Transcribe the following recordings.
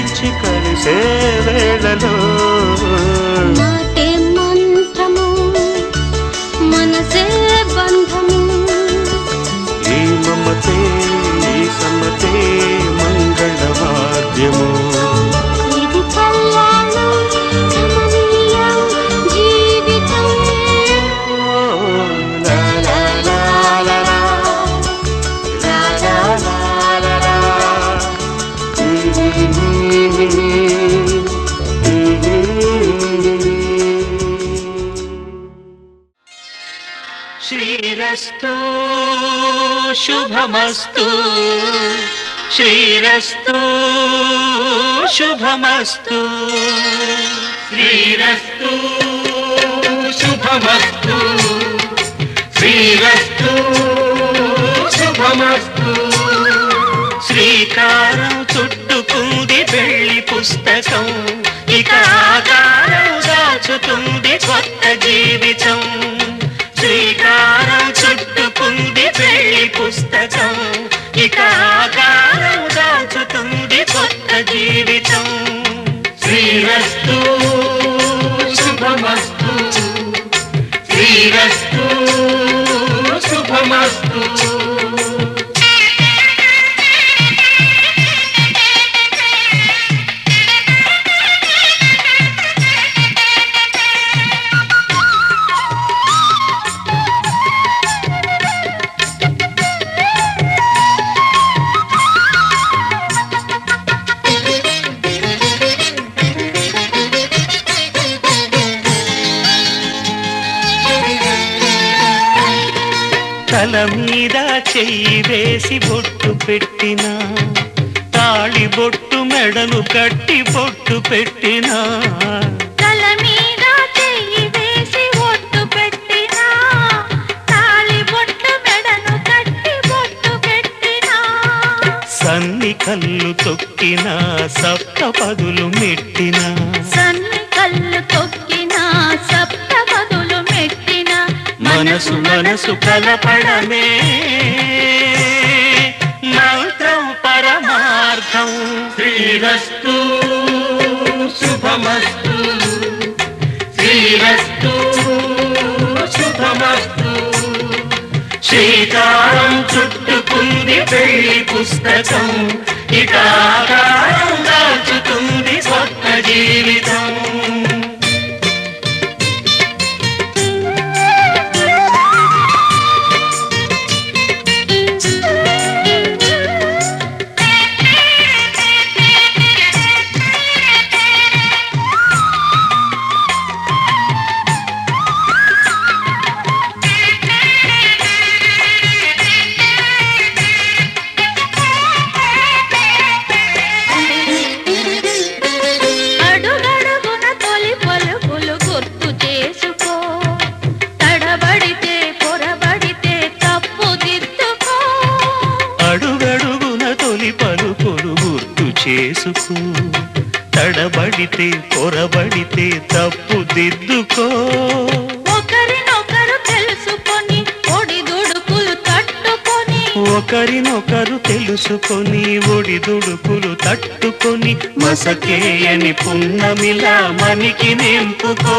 ఇచ్చి కలిసే వేళలో మాటే మంత్రము మనసే బంధము ఈ మమతే ఈ సమతే మంగళవాద్యము ఇది కళ్యాణం రమణీయం జీవితం లా లా లా లా లా లా లా లా లా శ్రీరస్తు శుభమస్తు శ్రీరస్తు శుభమస్తు శ్రీరస్తు శుభమస్తు శ్రీరస్తు శుభమస్తు శ్రీకారం చుట్టుకుంది పెళ్లి పుస్తకం ఇక ఆకారం దాచుతుంది కొత్త జీవితం శ్రీకారం చుట్టుకుంది పెళ్లి పుస్తకం ఇక ఆకారం దాచుతుంది కొత్త జీవితం శ్రీరస్తు శుభమస్తు శ్రీరస్తు శుభమస్తు తల మీద చెయ్యి వేసి బొట్టు పెట్టిన తాళి బొట్టు మెడను కట్టి బొట్టు పెట్టిన తల మీద చెయ్యి వేసి బొట్టు పెట్టిన తాళి బొట్టు మెడను కట్టి బొట్టు పెట్టిన సన్ని కళ్ళు తొక్కిన సప్త పదులు మెట్టిన సన్ని కళ్ళు తొక్కిన సప్త పదులు మెట్టిన మనసు మనసు కలపడమే మంత్రం పరమార్థం శ్రీరస్తు శుభమస్తు శ్రీరస్తు శుభమస్తు శ్రీకారం చుట్టుకుంది పెళ్లి పుస్తకం ఇక ఆకారం దాచుతుంది కొత్త జీవితం చేసుకో తడబడితే పొరబడితే తప్పు దిద్దుకో ఒకరినొకరు తెలుసుకొని ఒడిదుడుకులు తట్టుకొని ఒకరినొకరు తెలుసుకొని ఒడిదుడుకులు తట్టుకొని మసకేయని పున్నమిలా మనికి నింపుకో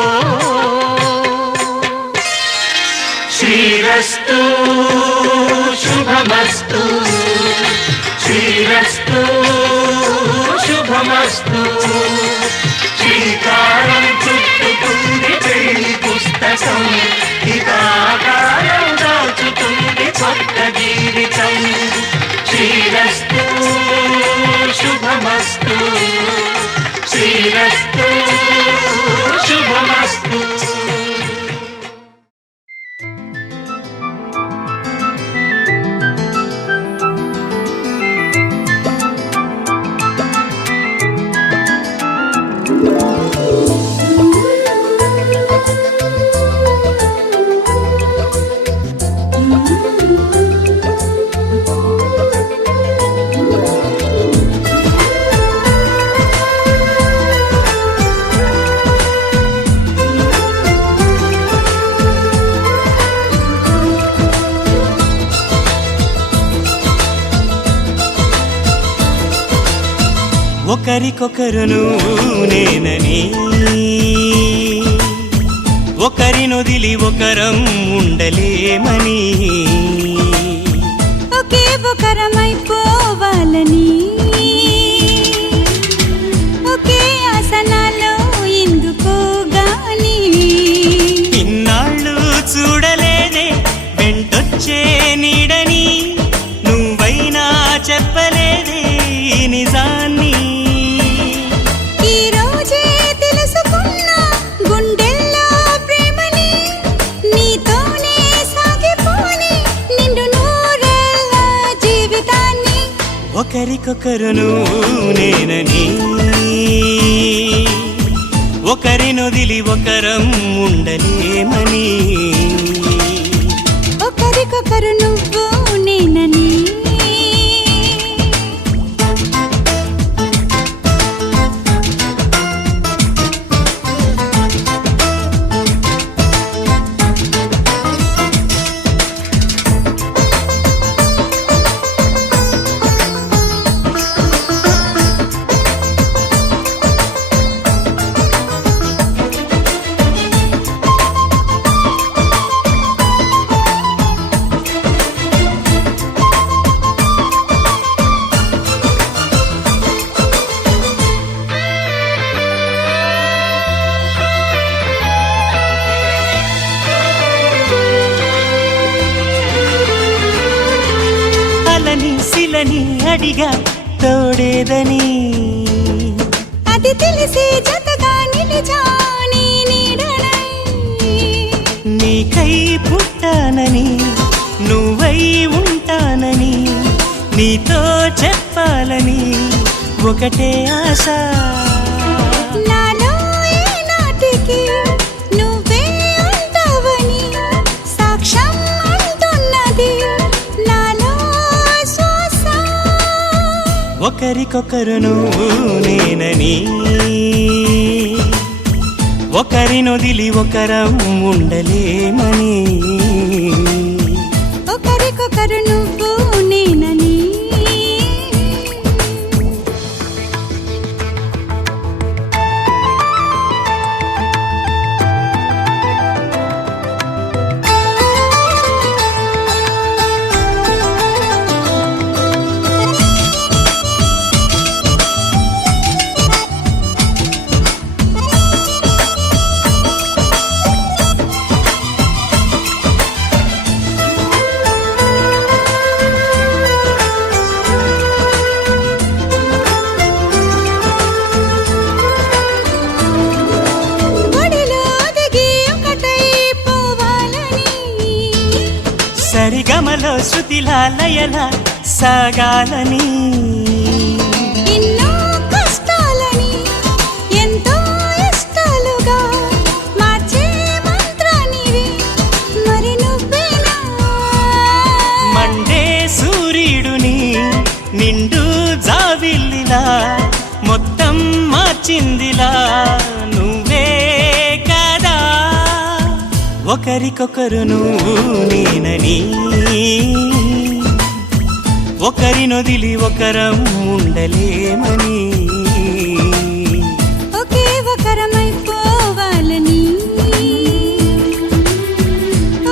శ్రీరస్తు శుభమస్తు శ్రీరస్తు శుభమస్తు శ్రీకారం చుట్టుకుంది పెళ్లి పుస్తకం ఇక ఆకారం దాచుతుంది కొత్త జీవితం శ్రీరస్తు శుభమస్తు శ్రీరస్తు శుభమస్తు ఒకరికొకరును నేనని ఒకరినొదిలి ఒకరం ఉండలేమని ఒకే ఒకరమైపోవాలని ఒకే ఆసనాలో ఎందుకో గాని ఇన్నాళ్ళు చూడలేదే వెంటొచ్చే నీడని నువ్వైనా చెప్పలేదే ఈ నిజాన్ని ఈ రోజే తెలుసుకున్నా గుండెల్లో ప్రేమని నీతోనే సాగిపోని నిండు నూరేళ్ళ జీవితాన్ని ఒకరికొకరును నేనని ఒకరినొదిలి ఒకరం ఉండలేమని ఒకరికొకరు నువ్వు నేనని అలని శిలని అడిగా తోడేదని అది తెలిసి జతగా నిలిచాని నీడనై నీకై పుట్టానని నువ్వై ఉంటానని నీతో చెప్పాలని ఒకటే ఆశ నాలో ఏనాటికి నువ్వే ఉంటావని సాక్ష్యం అంటున్నది నాలో శ్వాస ఒకరికొకరును నేనని ఒకరినొదిలి ఒకరం ఉండలేమని ఒకరికొకరు నువ్వు నేనని ఒడిలో దిగి ఒకటై పోవాలని సరిగమలో శృతిలా లయల సాగాలని ఎన్నో కష్టాలని ఎంతో ఇష్టాలుగా మార్చే మంత్రానివి మరి నువ్వేనా మండే సూర్యుడుని నిండు జావిల్లిలా మొత్తం మార్చిందిలా నువ్వే కదా ఒకరికొకరును నేనని ఒకరినొదిలి ఒకరం ఉండలేమని ఒకే ఒకరమైపోవాలని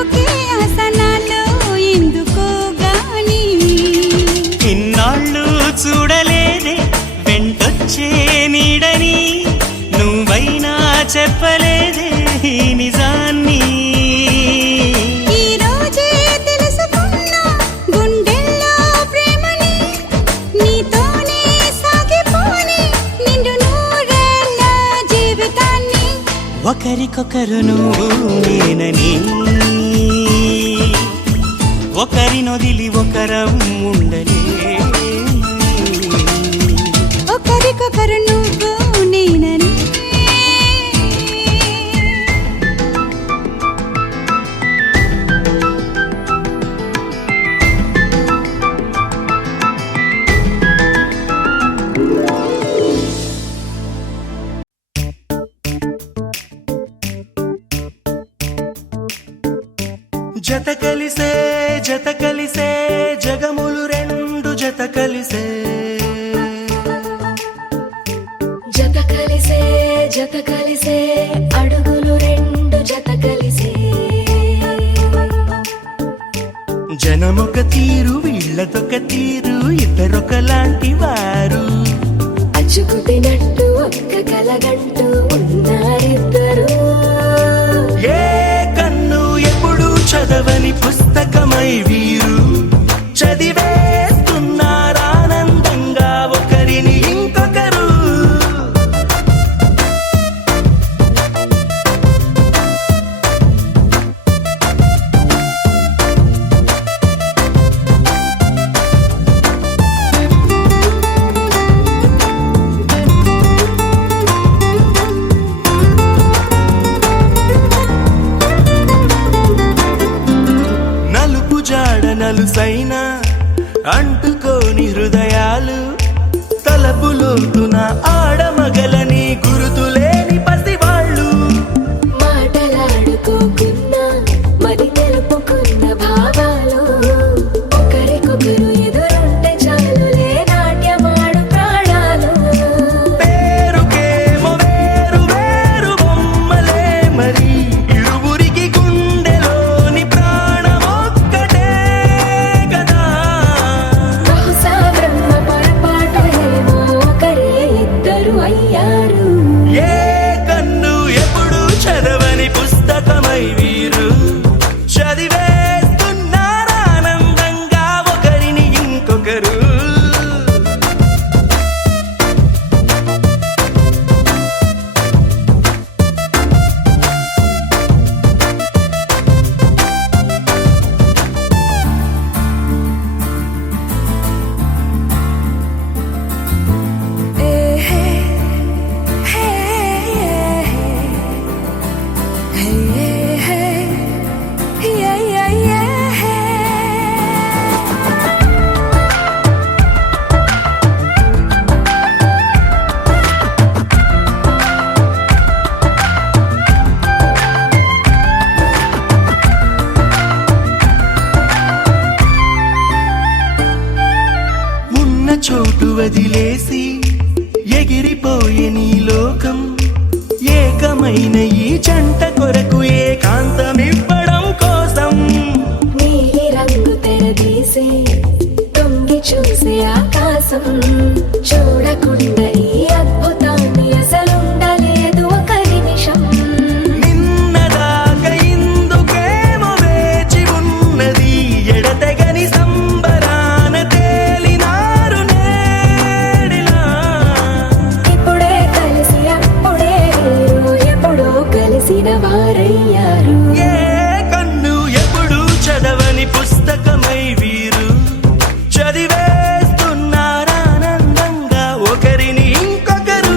ఒకే ఆసనాలో ఎందుకో గాని ఇన్నాళ్ళు చూడలేదే వెంటొచ్చే నీడని నువ్వైనా చెప్పలేదే ఈ నిజాన్ని ఈ రోజే తెలుసుకున్నా గుండెల్లో ప్రేమని నీతోనే సాగిపోని నిండు నూరేళ్ళ జీవితాన్ని ఒకరికొకరును నేనని ఒకరినొదిలి ఒకరం ఉండలే ఒకరికొకరు నువ్వు నేనని జత కలిసే జగములు రెండు జత కలిసే జత కలిసే అడుగులు రెండు జత కలిసే జనమొక తీరు వీళ్ళదొక తీరు ఇద్దరొకలాంటి వారు అచ్చుకుతినట్టు ఒక్క కలగంటూ ఉన్నారిద్దరు ఏ కన్ను ఎప్పుడు చదవని పుస్తకమై వీరు చదివేస్తున్నారానందంగా ఒకరిని ఇంకొకరు నలుసైన అంటుకోని హృదయాలు తలపులోతున ఆడమగలని గురుతులేని పసివాళ్ళు మాటలాడుకోకున్నా మరి తెలుపుకున్న భావాలు ఒకరికొకరు ఎదురుంటే చాలులే నాట్యమాడు ప్రాణాలు పేరుకేమో వేరు వేరు బొమ్మలే మరి ఇరువురికి గుండెలోని ప్రాణమొక్కటే కదా బహుశా బ్రహ్మ పొరపాటు ఏమో ఒకరే ఇద్దరు అయ్యారు ఏ కన్ను ఎప్పుడు చదవని పుస్తకమై వీరు చదివేస్తున్నారానందంగా ఒకరిని ఇంకొకరు ఉన్న చోటు వదిలేసి ఎగిరిపోయే నీ లోకం ఏకమైన ఈ జంట కొరకు ఏకాంతమివ్వడం కోసం నీలి రంగు తెరదీసే తొంగి చూసే ఆకాశం చూడకుండా ఈ అద్భుతాన్ని అసలుండలేదు ఒక నిమిషం నిన్నదాకా ఇందుకేమో వేచి ఉన్నది ఎడతెగని సంబరాన తేలినారు నేడిలా ఇప్పుడే కలిసి అప్పుడే వీరు ఎప్పుడో కలిసిన వారయ్యారు ఏ కన్ను ఎప్పుడు చదవని పుస్తకమై వీరు చదివేస్తున్నారానందంగా ఒకరిని ఇంకొకరు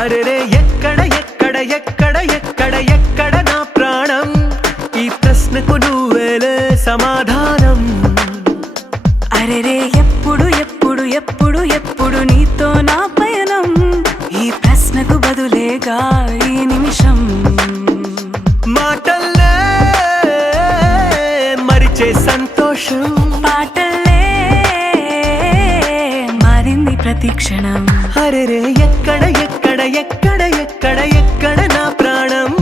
అరెరే ఎక్కడ ఎక్కడ ఎక్కడ ఎక్కడ ఎక్కడ నా ప్రాణం ఈ ప్రశ్నకు నువ్వేలే సమాధానం అరెరే ఎప్పుడు ఎప్పుడు ఎప్పుడు ఎప్పుడు నీతో నా పయనం ఈ ప్రశ్నకు బదులేగా ఈ నిమిషం మాటల్లే మరిచే సంతోషం పాటలే మారింది ప్రతిక్షణం అరెరే ఎక్కడ ఎక్కడ ఎక్కడ ఎక్కడ ఎక్కడ నా ప్రాణం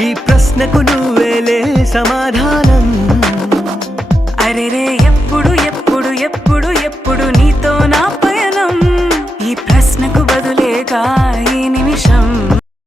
ఈ ప్రశ్నకు నువ్వేలే సమాధానం